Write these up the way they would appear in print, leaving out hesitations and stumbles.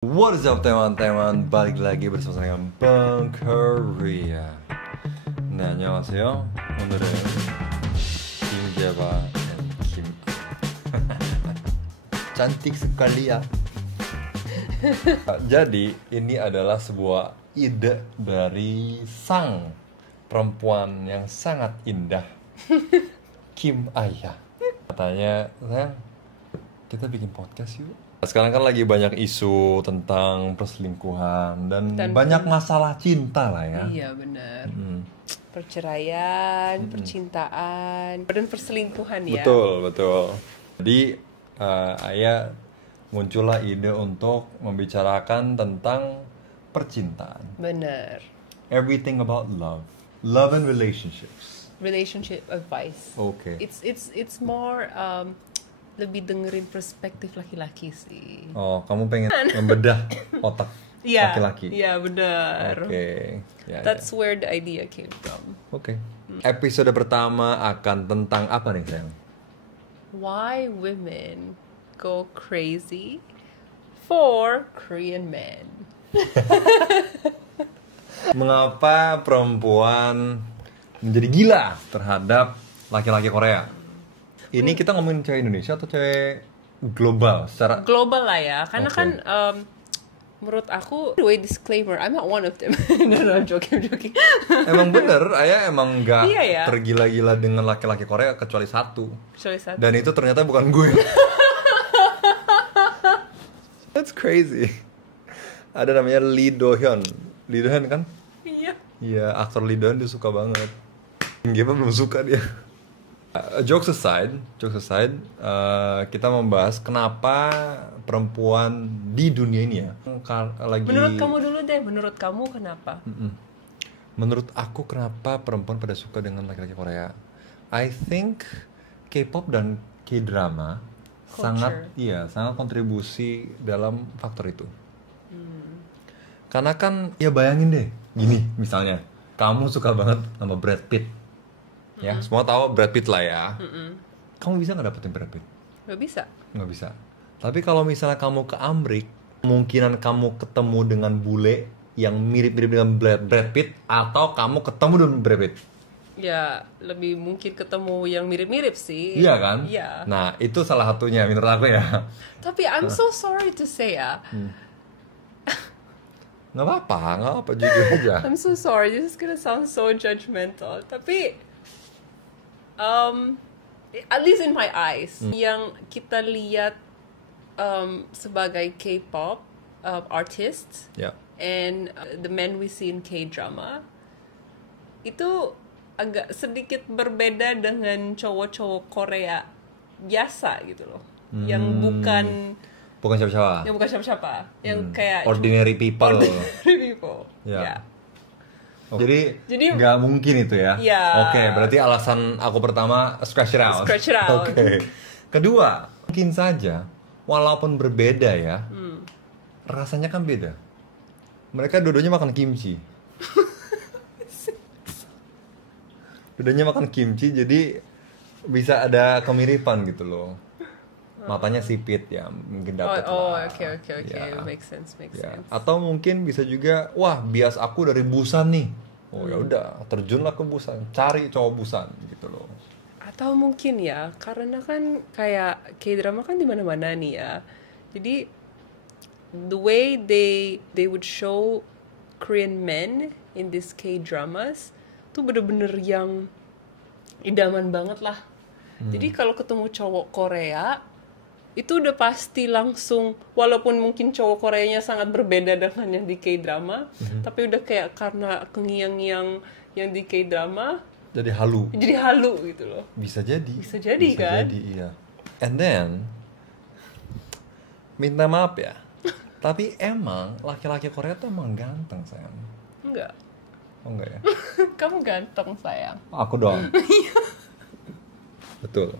What is up teman-teman, balik lagi bersama saya Bang Korea. 네, 안녕하세요. 오늘은 김재바 dan Kim cantik sekali ya. Jadi ini adalah sebuah ide dari sang perempuan yang sangat indah, Kim Aya. Katanya, sayang, kita bikin podcast yuk. Sekarang kan lagi banyak isu tentang perselingkuhan dan banyak masalah cinta lah ya. Iya benar. Perceraian, percintaan, dan perselingkuhan ya. Betul. Jadi Ayah muncullah ide untuk membicarakan tentang percintaan. Benar. Everything about love and relationships. Relationship advice. Oke. It's more lebih dengerin perspektif laki-laki sih. Oh, kamu pengen membedah otak laki-laki? Iya benar. Oke. Ya, That's where the idea came from. Oke. Episode pertama akan tentang apa nih, sayang? Why women go crazy for Korean men. Mengapa perempuan menjadi gila terhadap laki-laki Korea? Ini kita ngomongin cewek Indonesia atau cewek global secara Global lah ya, karena kan menurut aku, the way disclaimer, I'm not one of them. No, I'm joking. emang bener, Ayah emang nggak Iya ya. tergila-gila dengan laki-laki Korea kecuali satu. Sorry. Dan itu ternyata bukan gue. That's crazy. Ada namanya Lee Do Hyun. Lee Do Hyun kan? Iya. Iya, aktor Lee Do Hyun dia suka banget. Gimana belum suka dia. Jokes aside, kita membahas kenapa perempuan di dunia ini ya lagi. Menurut kamu dulu deh, menurut kamu kenapa? Menurut aku kenapa perempuan pada suka dengan laki-laki Korea? I think K-pop dan K-drama sangat kontribusi dalam faktor itu. Karena kan ya bayangin deh, gini misalnya kamu suka banget sama Brad Pitt. Ya, semua tahu Brad Pitt lah ya. Kamu bisa nggak dapetin Brad Pitt? Nggak bisa. Tapi kalau misalnya kamu ke Amrik, kemungkinan kamu ketemu dengan bule yang mirip-mirip dengan Brad Pitt, atau kamu ketemu dengan Brad Pitt? Ya, lebih mungkin ketemu yang mirip-mirip sih. Iya kan? Iya. Nah, itu salah satunya menurut aku ya. Tapi I'm so sorry to say ya. Nggak apa-apa, jujur aja. I'm so sorry, this is gonna sound so judgmental. Tapi at least in my eyes, yang kita lihat sebagai K-pop artists and the men we see in K-drama itu agak sedikit berbeda dengan cowok-cowok Korea biasa gitu loh, yang bukan siapa-siapa, yang kayak ordinary people. Ya. Jadi nggak mungkin itu ya? Yeah. Oke, berarti alasan aku pertama scratch it out. Oke. Kedua, mungkin saja walaupun berbeda ya, rasanya kan beda. Mereka dua-duanya makan kimchi. Jadi bisa ada kemiripan gitu loh. Matanya sipit ya, mungkin dapat. Oke. Ya. Make sense. Atau mungkin bisa juga, wah bias aku dari Busan nih. Oh ya udah, terjunlah ke Busan, cari cowok Busan gitu loh. Atau mungkin ya, karena kan kayak K-drama kan di mana-mana nih ya. Jadi the way they would show Korean men in these K-dramas tuh bener-bener yang idaman banget lah. Jadi kalau ketemu cowok Korea itu udah pasti langsung, walaupun mungkin cowok Koreanya sangat berbeda dengan yang di K-drama, tapi udah kayak karena kengiang-ngiang yang di K-drama jadi halu gitu loh. Bisa jadi kan? Iya. And then minta maaf ya, tapi emang laki-laki Korea tuh emang ganteng, sayang. Enggak ya? Kamu ganteng, sayang. Aku doang. Betul.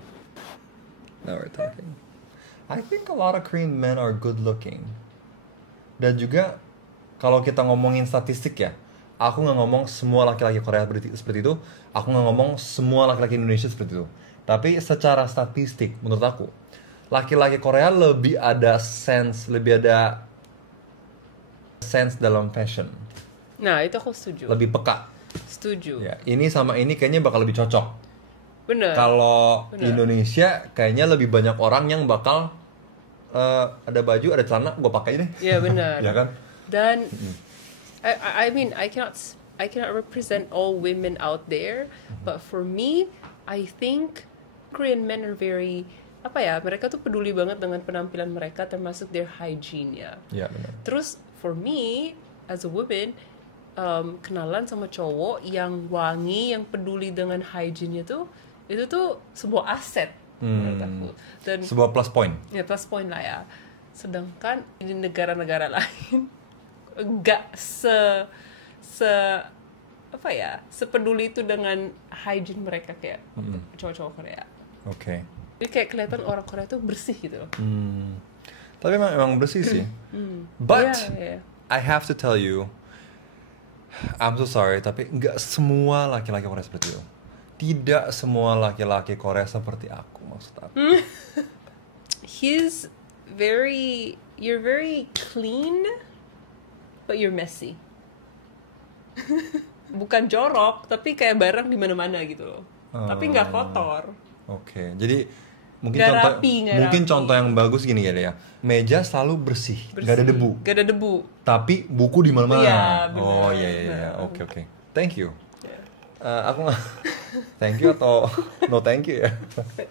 Now we're talking. I think a lot of Korean men are good looking. Dan juga kalau kita ngomongin statistik ya, aku nggak ngomong semua laki-laki Korea seperti itu, aku nggak ngomong semua laki-laki Indonesia seperti itu. Tapi secara statistik, menurut aku, laki-laki Korea lebih ada sense, lebih ada sense dalam fashion. Nah, itu aku setuju. Lebih peka. Setuju. Ya, ini sama ini kayaknya bakal lebih cocok. Bener. Kalau Indonesia kayaknya lebih banyak orang yang bakal ada baju, ada celana, gue pakai deh. Iya benar. Ya kan? Dan I mean I cannot represent all women out there, but for me I think Korean men are very mereka tuh peduli banget dengan penampilan mereka, termasuk their hygiene ya. Iya benar. Terus for me as a woman, kenalan sama cowok yang wangi, yang peduli dengan hygiene-nya itu tuh sebuah aset menurut aku. Dan sebuah plus point. Ya plus point lah ya. Sedangkan di negara-negara lain enggak sepeduli itu dengan hygiene mereka kayak cowok-cowok Korea. Oke. Jadi kayak kelihatan orang Korea tuh bersih gitu loh. Tapi emang bersih sih. But Yeah. I have to tell you, I'm so sorry, tapi nggak semua laki-laki Korea seperti itu. Tidak semua laki-laki Korea seperti aku, maksud aku. You're very clean, but you're messy. Bukan jorok, tapi kayak barang di mana-mana gitu loh. Tapi nggak kotor. Oke, jadi mungkin Nggak contoh rapi. contoh yang bagus gini ya. Meja selalu bersih, nggak ada debu. Gak ada debu. Tapi buku di mana-mana. Iya, benar. Oh iya. Oke. Thank you. Aku nggak thank you atau no thank you ya.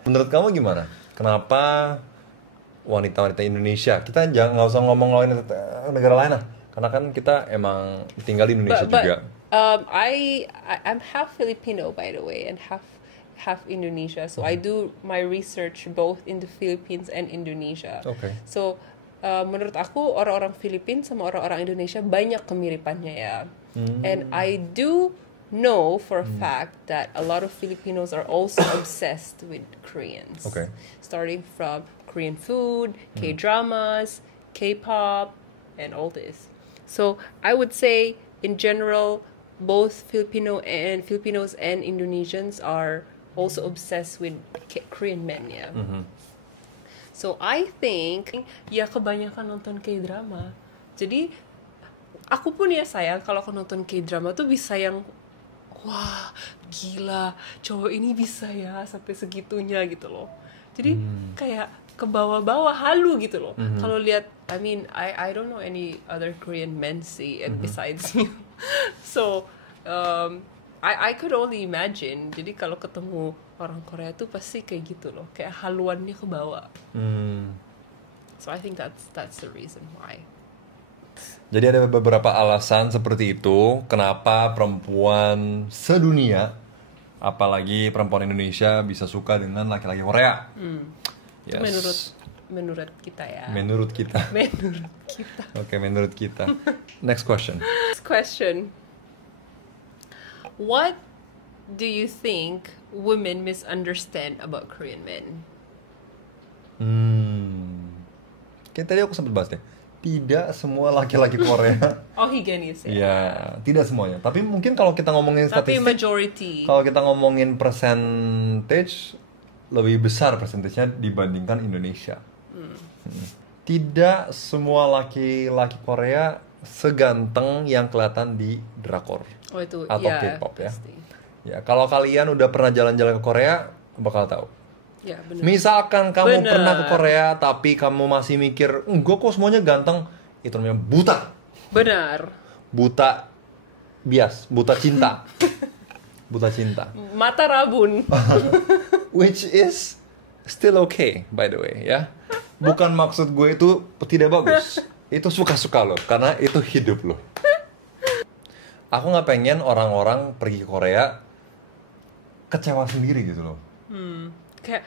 Menurut kamu gimana? Kenapa wanita-wanita Indonesia, kita nggak usah ngomong lain negara lain lah, karena kan kita emang tinggal di Indonesia juga. I'm half Filipino by the way, and half Indonesia, so I do my research both in the Philippines and Indonesia. Okay. So menurut aku orang-orang Filipina sama orang-orang Indonesia banyak kemiripannya ya. And I do know for a fact that a lot of Filipinos are also obsessed with Koreans. Okay. Starting from Korean food, K-dramas, K-pop, and all this. So I would say in general, both Filipinos and Indonesians are also obsessed with Korean men, yeah. So I think ya kebanyakan nonton K-drama. Jadi aku pun ya sayang kalau aku nonton K-drama tuh bisa yang wah gila cowok ini bisa ya sampai segitunya gitu loh. Jadi kayak ke bawah-bawah halu gitu loh. Kalau lihat, I don't know any other Korean men see besides you. So I could only imagine. Jadi kalau ketemu orang Korea tuh pasti kayak gitu loh, kayak haluannya ke bawah. So I think that's the reason why. Jadi ada beberapa alasan seperti itu kenapa perempuan sedunia, apalagi perempuan Indonesia, bisa suka dengan laki-laki Korea. Yes. Menurut kita ya. Menurut kita. Menurut kita. Oke, menurut kita. Next question. Next question. What do you think women misunderstand about Korean men? Kayak tadi aku sempat bahas deh. Tidak semua laki-laki Korea. Oh, Higenis ya. Ya, tidak semuanya. Tapi mungkin kalau kita ngomongin Tapi statistik, majority. kalau kita ngomongin percentage, lebih besar persentasenya dibandingkan Indonesia. Tidak semua laki-laki Korea seganteng yang kelihatan di drakor. Oh itu atau ya, K-pop ya. pasti. Ya, kalau kalian udah pernah jalan-jalan ke Korea, bakal tahu. Ya, benar. Misalkan kamu Bener. pernah ke Korea tapi kamu masih mikir, gue kok semuanya ganteng, itu namanya buta. Benar. Buta bias, buta cinta. Buta cinta. Mata rabun. Which is still okay, by the way, ya. Bukan maksud gue itu tidak bagus. Itu suka-suka lo, karena itu hidup lo. Aku nggak pengen orang-orang pergi ke Korea kecewa sendiri gitu loh. Kayak,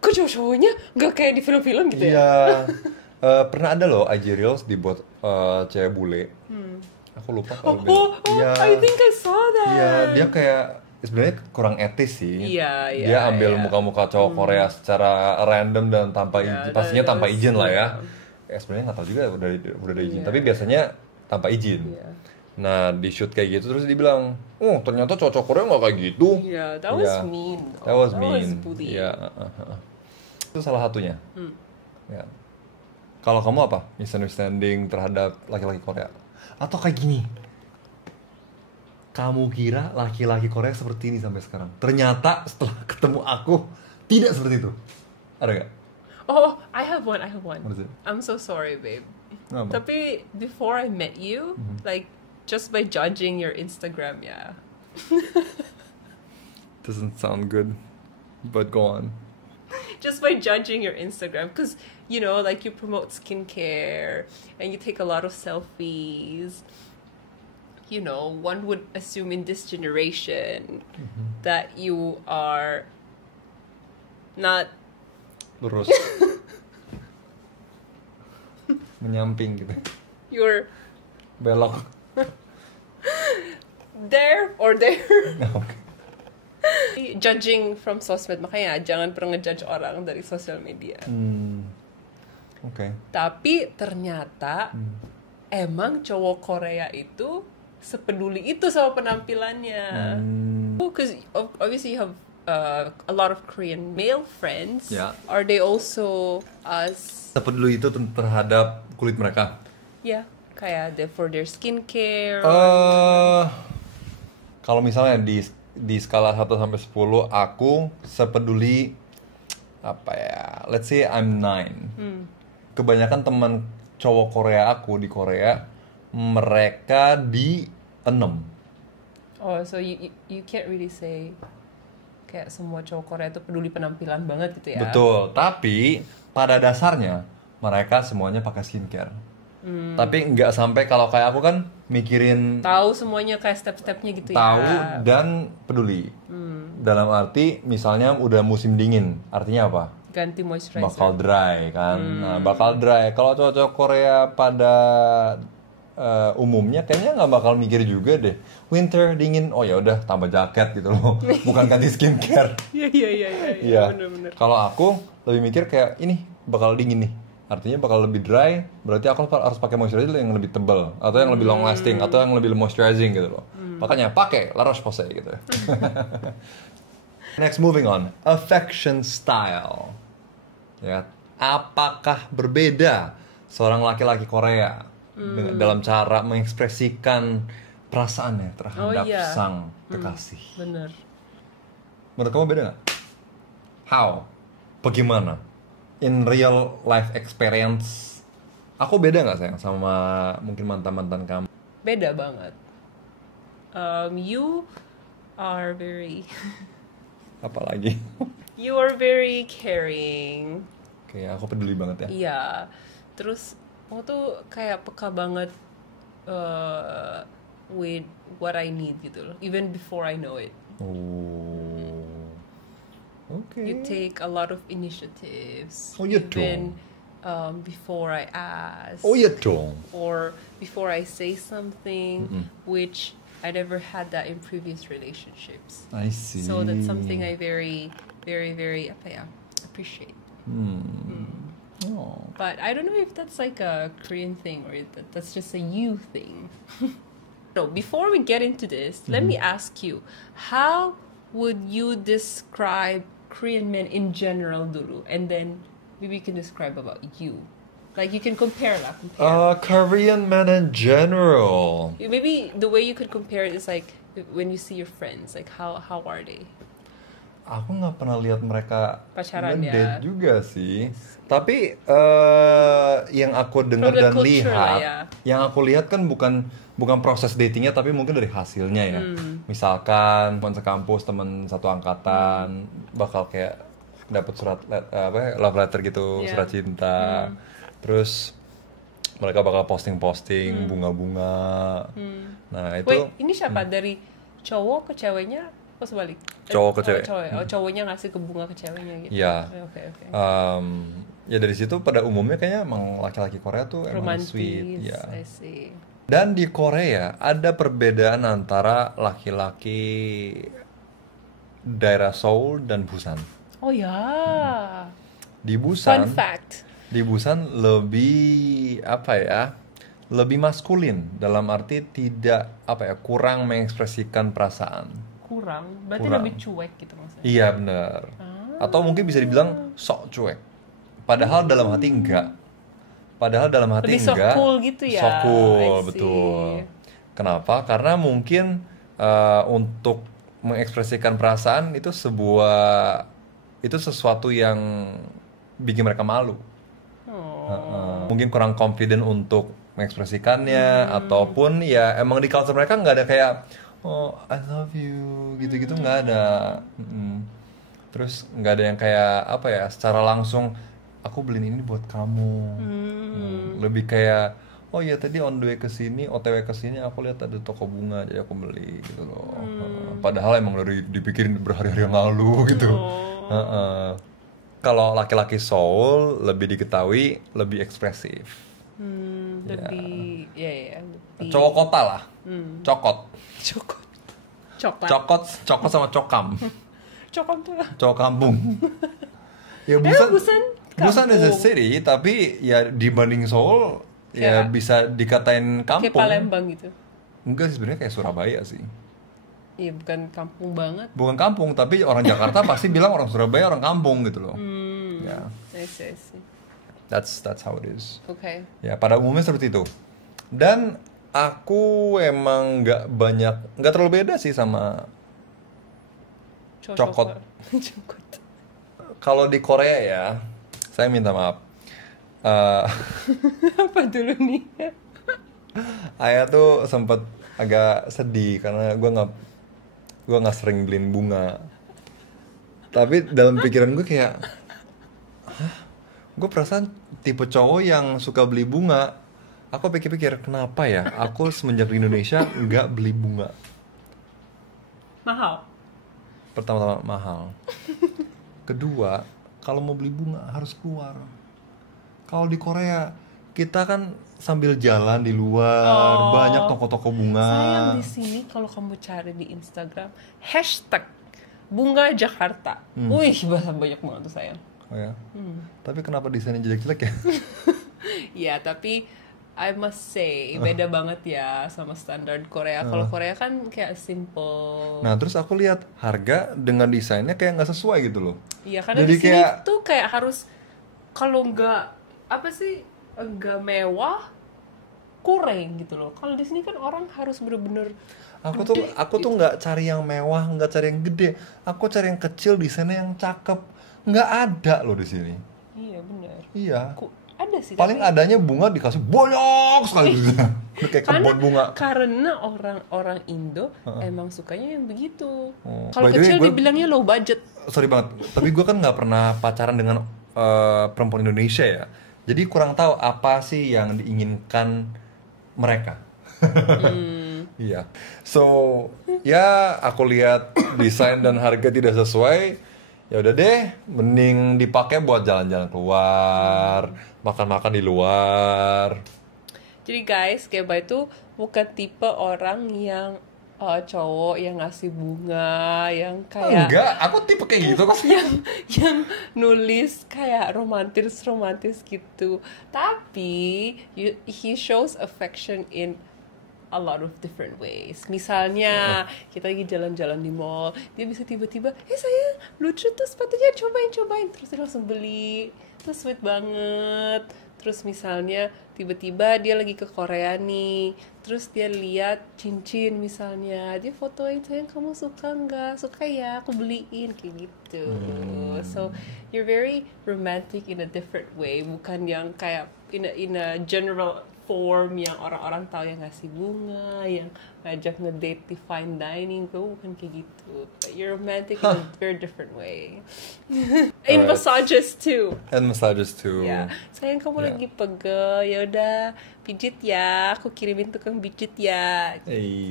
kok cowok-cowoknya nggak kayak di film-film gitu ya? Iya. Pernah ada loh IG Reels dibuat cewek bule. Aku lupa kalau I think I saw that. Iya, dia kayak sebenarnya kurang etis sih. Iya. Dia ambil muka-muka cowok Korea secara random dan tanpa izin. Pastinya tanpa izin lah ya. Ya sebenarnya nggak tahu juga udah ada izin. Tapi biasanya tanpa izin. Iya. Nah di shoot kayak gitu terus dibilang, oh ternyata cowok Korea nggak kayak gitu. Iya, that was mean. That was mean. bullying. Iya. Itu salah satunya. Ya. Kalau kamu apa misunderstanding terhadap laki-laki Korea? Atau kayak gini, kamu kira laki-laki Korea seperti ini sampai sekarang, ternyata setelah ketemu aku tidak seperti itu. Ada gak? Oh, I have one. What is it? I'm so sorry, babe. Apa? Tapi before I met you, like just by judging your Instagram, yeah. Doesn't sound good, but go on. Just by judging your Instagram, because you know, like you promote skincare and you take a lot of selfies. You know, one would assume in this generation that you are not Lurus. Menyamping gitu. you're Belok. there or there. Oke. Judging from sosmed, makanya jangan pernah ngejudge orang dari sosial media. Oke. Tapi ternyata emang cowok Korea itu sepeduli itu sama penampilannya. Because obviously you have a lot of Korean male friends. Yeah. Are they also as Sepeduli itu terhadap kulit mereka. yeah, kayak for their skincare? Kalau misalnya di skala 1 sampai 10, aku sepeduli apa ya? Let's say I'm 9. Kebanyakan teman cowok Korea aku di Korea, mereka di 6. Oh, so you can't really say kayak semua cowok Korea itu peduli penampilan banget gitu ya? Betul, tapi pada dasarnya mereka semuanya pakai skincare. Tapi nggak sampai kalau kayak aku kan mikirin Tahu semuanya kayak step-stepnya gitu ya? tahu dan peduli. Dalam arti misalnya udah musim dingin, artinya apa? Ganti moisturizer. Bakal dry kan. Nah, bakal dry. Kalau cowok-cowok Korea pada umumnya kayaknya nggak bakal mikir juga deh. Winter dingin, oh ya udah tambah jaket gitu loh. Bukan ganti skincare. Iya, Iya. bener-bener. Kalau aku lebih mikir kayak ini bakal dingin nih. Artinya bakal lebih dry, berarti aku harus pakai moisturizer yang lebih tebal atau yang lebih long lasting atau yang lebih moisturizing gitu loh. Makanya pakai La Roche-Posay gitu. Next, moving on, affection style. Ya, apakah berbeda seorang laki-laki Korea dalam cara mengekspresikan perasaannya terhadap sang kekasih? Bener. Menurut kamu beda nggak? How? Bagaimana? In real life experience, aku beda nggak sayang sama mungkin mantan-mantan kamu? Beda banget. You are very Apalagi? you are very caring. Oke, aku peduli banget ya. Iya. Terus kamu tuh kayak peka banget with what I need gitu loh. Even before I know it. Oh. Oke. You take a lot of initiatives. Oh, you even before I ask. Oh ya dong. Or before I say something, which I never had that in previous relationships. I see. So that's something I very, very, very appreciate. Oh. But I don't know if that's like a Korean thing or that's just a you thing. No, before we get into this, let me ask you, how would you describe Korean men in general dulu? And then maybe you can describe about you. Like you can compare lah. Korean men in general. Maybe the way you could compare it is like when you see your friends, like how are they? Aku nggak pernah lihat mereka Pacaran ngedate ya. juga sih. Tapi yang aku dengar From the dan culture lihat, lah ya. yang aku lihat kan bukan proses datingnya, tapi mungkin dari hasilnya ya. Misalkan teman sekampus, teman satu angkatan, bakal kayak dapat surat love letter gitu, Yeah. surat cinta. Terus mereka bakal posting bunga-bunga. Nah itu. Wait, ini siapa? Dari cowok ke ceweknya? Apa sebalik? Cowok ke cewek. Cowoknya ngasih ke bunga ke ceweknya gitu. Iya. Oke. Ya dari situ pada umumnya kayaknya emang laki-laki Korea tuh emang Romantis. sweet. Ya. I see. Dan di Korea ada perbedaan antara laki-laki daerah Seoul dan Busan. Oh ya. Di Busan, Fun fact. di Busan lebih lebih maskulin dalam arti tidak kurang mengekspresikan perasaan. Berarti Kurang. lebih cuek gitu maksudnya. Iya benar. Atau mungkin bisa dibilang sok cuek. Padahal dalam hati enggak. Padahal dalam hati Lebih so enggak. cool gitu ya. So cool, I see. betul. Kenapa? Karena mungkin untuk mengekspresikan perasaan itu sesuatu yang bikin mereka malu. Mungkin kurang confident untuk mengekspresikannya, ataupun ya emang di culture mereka nggak ada kayak oh I love you gitu-gitu, nggak ada. Terus nggak ada yang kayak apa ya, secara langsung aku beliin ini buat kamu. Lebih kayak oh iya tadi on the way ke sini, OTW ke sini aku lihat ada toko bunga jadi aku beli gitu loh. Padahal emang udah dipikirin berhari-hari yang lalu gitu. Kalau laki-laki Seoul lebih diketahui lebih ekspresif. Lebih lebih Cowok kota lah. Cokot. coklat. Cokot sama cokam. Coklat tuh. Cowok kampung. Ya Busan is a city, tapi ya dibanding Seoul ya Kayak- bisa dikatain kampung. Kayak Palembang gitu. Enggak sih, sebenarnya kayak Surabaya sih. Iya, bukan kampung banget. Bukan kampung, tapi orang Jakarta pasti bilang orang Surabaya orang kampung gitu loh. Ya, I see. that's how it is. Okay. Ya, pada umumnya seperti itu. Dan aku emang nggak terlalu beda sih sama Cokot. Cokot. kalau di Korea ya. Saya minta maaf. Apa dulu nih? Ayah tuh sempet agak sedih karena gue nggak sering beliin bunga. Tapi dalam pikiran gue kayak, gue perasaan tipe cowok yang suka beli bunga. Aku pikir-pikir kenapa ya? Aku semenjak di Indonesia nggak beli bunga. Mahal. Pertama-tama mahal. Kedua, kalau mau beli bunga harus keluar. Kalau di Korea kita kan sambil jalan di luar, banyak toko-toko bunga. Sayang di sini kalau kamu cari di Instagram #bunga Jakarta. Wih, bahasa banyak banget tuh sayang. Oh ya. Tapi kenapa desainnya jelek-jelek ya? Ya, tapi I must say beda banget ya sama standar Korea. Kalau Korea kan kayak simple. Nah, terus aku lihat harga dengan desainnya kayak nggak sesuai gitu loh. Iya, karena Jadi di sini kayak- tuh kayak harus kalau nggak nggak mewah kurang gitu loh. Kalau di sini kan orang harus bener-bener Aku tuh nggak cari yang mewah, nggak cari yang gede. Aku cari yang kecil, desainnya yang cakep. Nggak ada loh di sini. iya bener. Iya. Ada sih. Paling tapi adanya bunga dikasih banyak sekali gitu. Kayak kebun bunga. karena orang-orang Indo emang sukanya yang begitu. Kalau By the way, kecil gue- dibilangnya low budget. Sorry banget, tapi gue kan nggak pernah pacaran dengan perempuan Indonesia ya. Jadi kurang tahu apa sih yang diinginkan mereka. Iya. So, ya aku lihat desain dan harga tidak sesuai. Ya udah deh, mending dipakai buat jalan-jalan keluar, makan-makan di luar. Jadi guys, Keba itu bukan tipe orang yang cowok yang ngasih bunga, yang kayak Enggak, aku tipe kayak gitu kok. yang nulis kayak romantis gitu. Tapi he shows affection in a lot of different ways. Misalnya kita lagi jalan-jalan di mall, dia bisa tiba-tiba, sayang lucu tuh sepatunya, cobain, terus dia langsung beli, terus sweet banget. Terus misalnya tiba-tiba dia lagi ke Korea nih, terus dia lihat cincin misalnya, dia fotoin, sayang kamu suka nggak? Suka ya, aku beliin kayak gitu. So you're very romantic in a different way, bukan yang kayak in a general form yang orang-orang tahu yang ngasih bunga, yang ngajak ngedate di fine dining, gue bukan kayak gitu. But you're romantic in a very different way. In Alright. massages too. And massages too. Ya, sayang kamu Ya. lagi pegel, ya udah pijit ya, aku kirimin tukang pijit ya. Hey.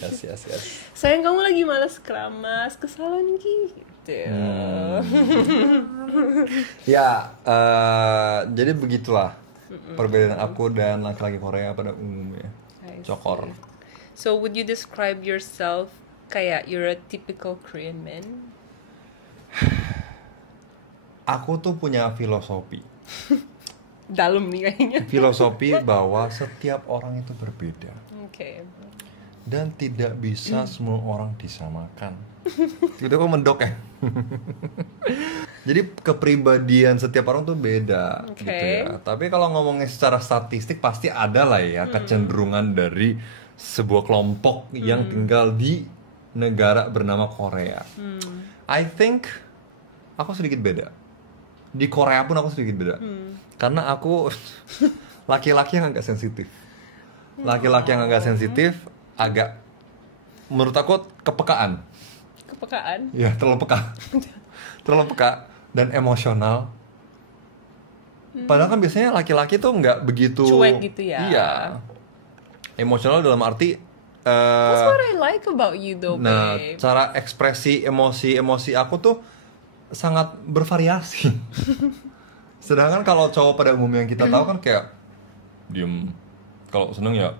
Gitu. Yes. Sayang kamu lagi malas keramas ke salon gitu. Ya, jadi begitulah perbedaan aku dan laki-laki Korea pada umumnya. I Cokor. see. So would you describe yourself kayak you're a typical Korean man? Aku tuh punya filosofi. Dalam nih kayaknya. Filosofi bahwa setiap orang itu berbeda Oke. dan tidak bisa semua orang disamakan. Itu kok mendok ya? Jadi kepribadian setiap orang tuh beda gitu Okay. ya. Tapi kalau ngomongin secara statistik pasti ada lah ya kecenderungan dari sebuah kelompok yang tinggal di negara bernama Korea. I think aku sedikit beda. Di Korea pun aku sedikit beda. Karena aku laki-laki yang agak sensitif. Laki-laki yang agak sensitif agak menurut aku kepekaan. Kepekaan. Ya, terlalu peka. Terlalu peka dan emosional. Padahal kan biasanya laki-laki tuh nggak begitu Cuek gitu ya. Iya. Emosional dalam arti That's what I like about you though, nah, babe. cara ekspresi emosi aku tuh sangat bervariasi. Sedangkan kalau cowok pada umumnya yang kita tahu kan kayak diem. Kalau seneng ya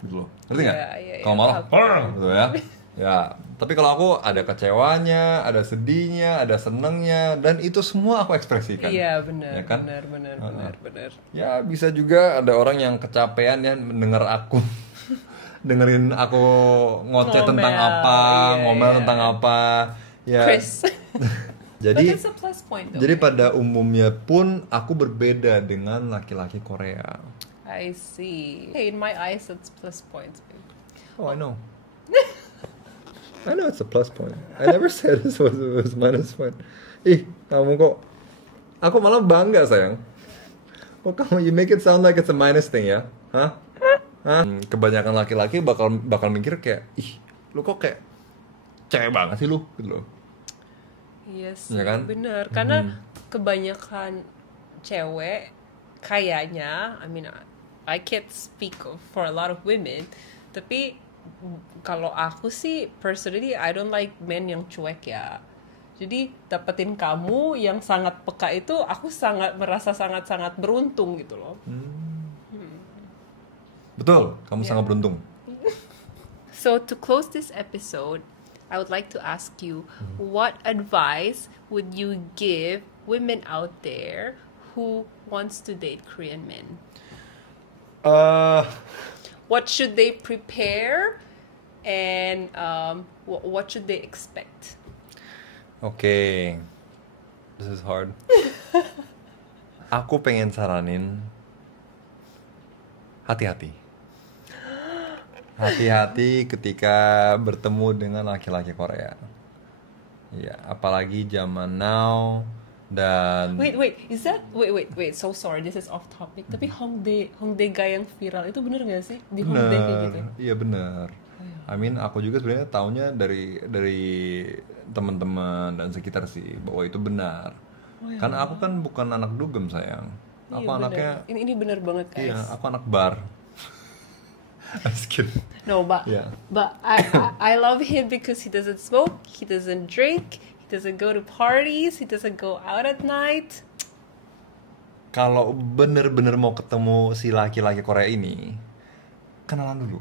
gitu loh. Ngerti nggak? Iya, Kalau malah gitu ya. Ya, tapi kalau aku ada kecewanya, ada sedihnya, ada senengnya, dan itu semua aku ekspresikan. Iya, benar. Ya kan? Benar. Ya bisa juga ada orang yang kecapean ya mendengar aku dengerin aku ngoceh Ngomel, tentang apa, iya, ngomel iya. tentang apa. Ya. Chris. Jadi But that's a plus point though. jadi pada umumnya pun aku berbeda dengan laki-laki Korea. I see. Hey, in my eyes, that's plus points, babe. Oh, I know. I know it's a plus point. I never said it was minus point. Ih, kamu kok. Aku malah bangga sayang. Oh, kamu you make it sound like it's a minus thing ya? Hah? Hah? Kebanyakan laki-laki bakal mikir kayak, ih, lu kok kayak cewek banget sih lu, gitu loh. Iya sih, Ya kan? bener. Karena kebanyakan cewek kayaknya, I mean, I can't speak for a lot of women, tapi kalau aku sih, personally, I don't like men yang cuek ya. Jadi dapetin kamu yang sangat peka itu, aku merasa sangat-sangat beruntung gitu loh. Betul, kamu sangat beruntung. So to close this episode, I would like to ask you, what advice would you give women out there who wants to date Korean men? What should they prepare and what should they expect? Oke. This is hard. Aku pengen saranin hati-hati. Hati-hati ketika bertemu dengan laki-laki Korea. Ya, apalagi zaman now dan Wait, so sorry, this is off topic. Tapi Hongdae guy yang viral itu bener gak sih? Di Hongdae kayak gitu. Iya bener. I mean, aku juga sebenarnya taunya dari teman-teman dan sekitar sih bahwa itu benar. Karena aku kan bukan anak dugem sayang. Aku Iya, anaknya bener. Ini bener banget guys. iya, aku anak bar. Just kidding. No, but Yeah. but I love him because he doesn't smoke, he doesn't drink, he doesn't go to parties, he doesn't go out at night. Kalau bener-bener mau ketemu si laki-laki Korea ini, kenalan dulu.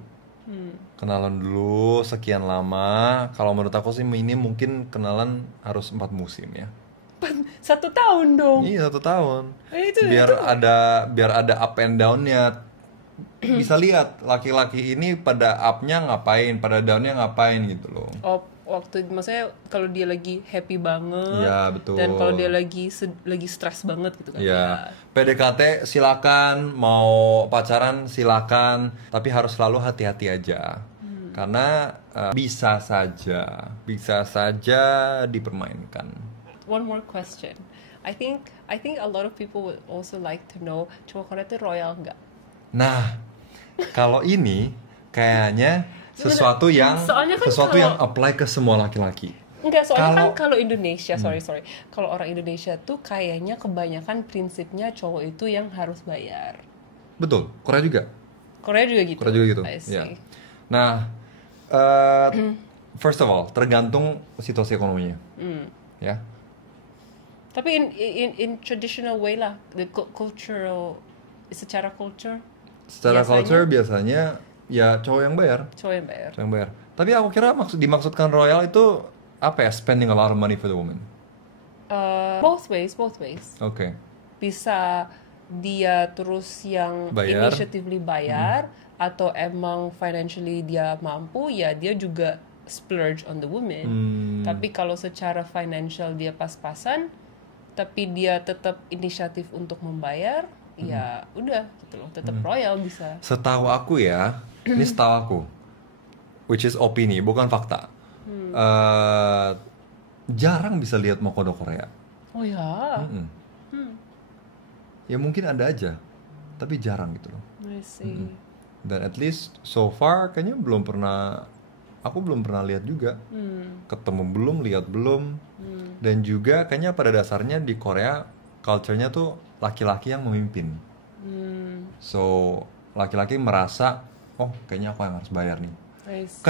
Kenalan dulu sekian lama. Kalau menurut aku sih ini mungkin kenalan harus 4 musim ya. 1 tahun dong. Iya 1 tahun. Itu- biar ada up and down-nya. Bisa lihat laki-laki ini pada up-nya ngapain, pada down-nya ngapain gitu loh. Oh, waktu maksudnya kalau dia lagi happy banget. Iya, betul. Dan kalau dia lagi stres banget gitu kan. Ya, PDKT silakan, mau pacaran silakan, tapi harus selalu hati-hati aja. Karena bisa saja dipermainkan. One more question. I think a lot of people would also like to know cowok Korea itu royal nggak? Nah, kalau ini kayaknya sesuatu yang Soalnya kan yang apply ke semua laki-laki. Enggak, soalnya kan Kalau- kalau Indonesia, sorry. Kalau orang Indonesia tuh kayaknya kebanyakan prinsipnya cowok itu yang harus bayar. Betul, Korea juga. Korea juga gitu. I see. Ya. Nah, first of all, tergantung situasi ekonominya. Ya. Tapi in traditional way lah, the cultural, secara culture, Secara biasanya culture biasanya ya cowok yang bayar. cowok yang bayar. Cowok yang bayar. Tapi aku kira dimaksudkan royal itu apa ya? Spending a lot of money for the woman. Both ways. Oke. Bisa dia terus yang Bayar. initiatively bayar, atau emang financially dia mampu, ya dia juga splurge on the woman. Tapi kalau secara financial dia pas-pasan, tapi dia tetap inisiatif untuk membayar, ya udah gitu loh, tetap royal bisa. Setahu aku ya, ini setahu aku, which is opini bukan fakta. Jarang bisa lihat Makoto Korea. Oh ya. Ya mungkin ada aja, tapi jarang gitu loh. I see. Dan at least so far kayaknya aku belum pernah lihat juga. Ketemu belum, lihat belum. Dan juga kayaknya pada dasarnya di Korea culture-nya tuh laki-laki yang memimpin. So laki-laki merasa, oh kayaknya aku yang harus bayar nih. I see.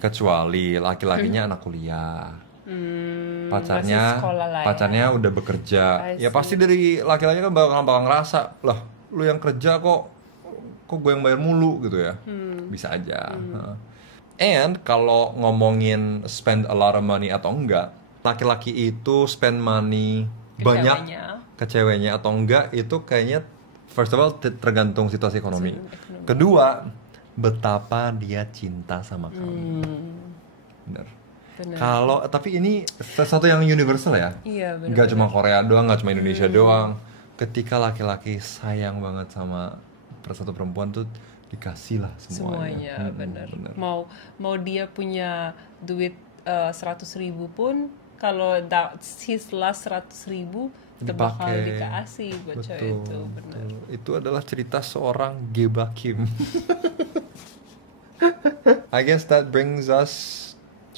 Kecuali laki-lakinya anak kuliah. Masih sekolah lah ya. Pacarnya udah bekerja. I Ya pasti dari laki-laki kan bakal ngerasa, lah lu yang kerja kok gue yang bayar mulu gitu ya. Bisa aja. And kalau ngomongin spend a lot of money atau enggak, laki-laki itu spend money banyak ke ceweknya atau enggak, itu kayaknya first of all tergantung situasi ekonomi. Kedua, betapa dia cinta sama kamu. Bener. Kalau tapi ini sesuatu yang universal ya. Iya, bener. Nggak cuma Korea doang, nggak cuma Indonesia doang. Ketika laki-laki sayang banget sama satu perempuan tuh dikasih lah semuanya. Bener. Mau dia punya duit 100.000 pun, kalau that's his last 100.000 itu bakal dikasih buat cewek itu. Bener. Itu adalah cerita seorang Geba Kim. I guess that brings us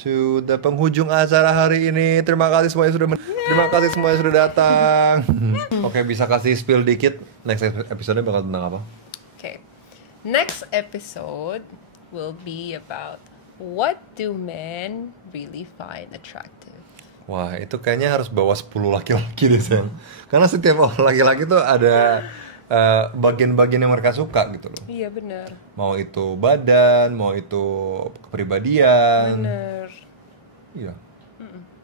to the penghujung acara hari ini. Terima kasih semuanya sudah datang. Oke, bisa kasih spill dikit next episode bakal tentang apa? Okay. Next episode will be about what do men really find attractive. Wah, itu kayaknya harus bawa 10 laki-laki deh, Sen. Karena setiap laki-laki tuh ada bagian-bagian yang mereka suka gitu loh. Iya, benar. Mau itu badan, mau itu kepribadian. Benar. Iya.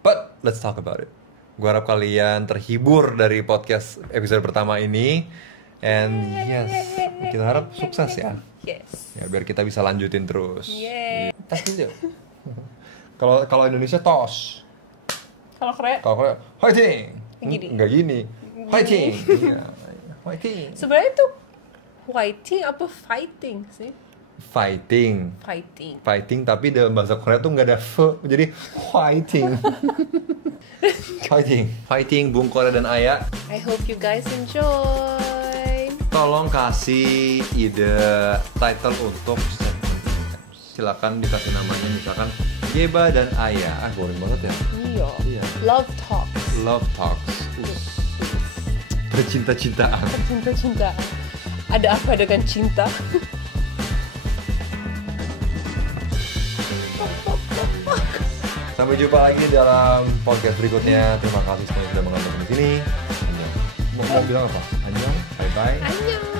But let's talk about it. Gua harap kalian terhibur dari podcast episode pertama ini. And yes, kita harap sukses ya. Yes. Ya biar kita bisa lanjutin terus. Yeah. Kalau Indonesia tos. Kalau Korea? Kalau Korea fighting. Gini. Enggak gini. Fighting. Iya. Fighting. Sebenarnya itu fighting apa fighting sih? Fighting. Fighting tapi dalam bahasa Korea tuh nggak ada f, jadi fighting. Fighting Bung Korea dan Aya. I hope you guys enjoy. Tolong kasih ide title untuk segmen. Silakan dikasih namanya misalkan Geba dan Aya. Boring banget ya. Iya. Love talks. Bercinta-cintaan. Ada apa dengan cinta? Sampai jumpa lagi dalam podcast berikutnya. Terima kasih semuanya sudah menonton di sini. Mau bilang apa? Annyeong, bye bye. Annyeong.